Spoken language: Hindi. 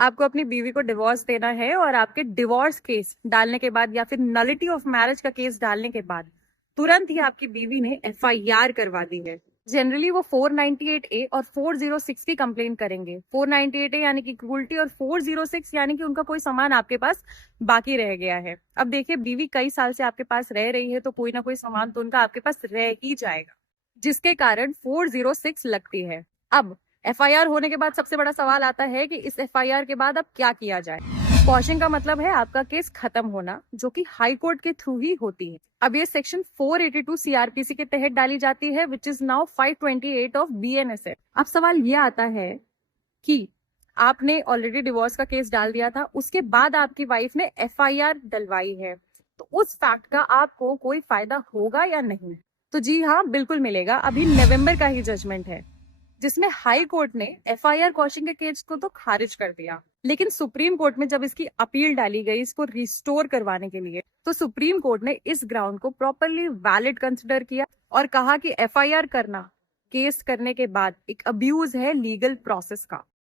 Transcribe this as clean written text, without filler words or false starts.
आपको अपनी बीवी को डिवोर्स देना है और आपके डिवोर्स केस डालने के बाद या फिर नलिटी ऑफ मैरिज का केस डालने के बाद तुरंत ही आपकी बीवी ने एफआईआर करवा दी है। जनरली वो 498A और 406 की कंप्लेन करेंगे। 498A यानी कि क्रूल्टी और 406 यानी कि उनका कोई सामान आपके पास बाकी रह गया है। अब देखिए, बीवी कई साल से आपके पास रह रही है तो कोई ना कोई सामान तो उनका आपके पास रह ही जाएगा, जिसके कारण 406 लगती है। अब एफआईआर होने के बाद सबसे बड़ा सवाल आता है कि इस एफआईआर के बाद अब क्या किया जाए। क्वॉशिंग का मतलब है आपका केस खत्म होना, जो कि हाई कोर्ट के थ्रू ही होती है। अब ये सेक्शन 482 सीआरपीसी के तहत डाली जाती है, विच इज नाउ 528 ऑफ बीएनएसएफ। अब सवाल ये आता है कि आपने ऑलरेडी डिवोर्स का केस डाल दिया था, उसके बाद आपकी वाइफ ने एफआईआर डलवाई है, तो उस फैक्ट का आपको कोई फायदा होगा या नहीं? तो जी हाँ, बिल्कुल मिलेगा। अभी नवंबर का ही जजमेंट है जिसमें हाई कोर्ट ने एफआईआर क्वॉशिंग के केस को तो खारिज कर दिया, लेकिन सुप्रीम कोर्ट में जब इसकी अपील डाली गई इसको रिस्टोर करवाने के लिए, तो सुप्रीम कोर्ट ने इस ग्राउंड को प्रॉपरली वैलिड कंसिडर किया और कहा कि एफआईआर करना केस करने के बाद एक अब्यूज है लीगल प्रोसेस का।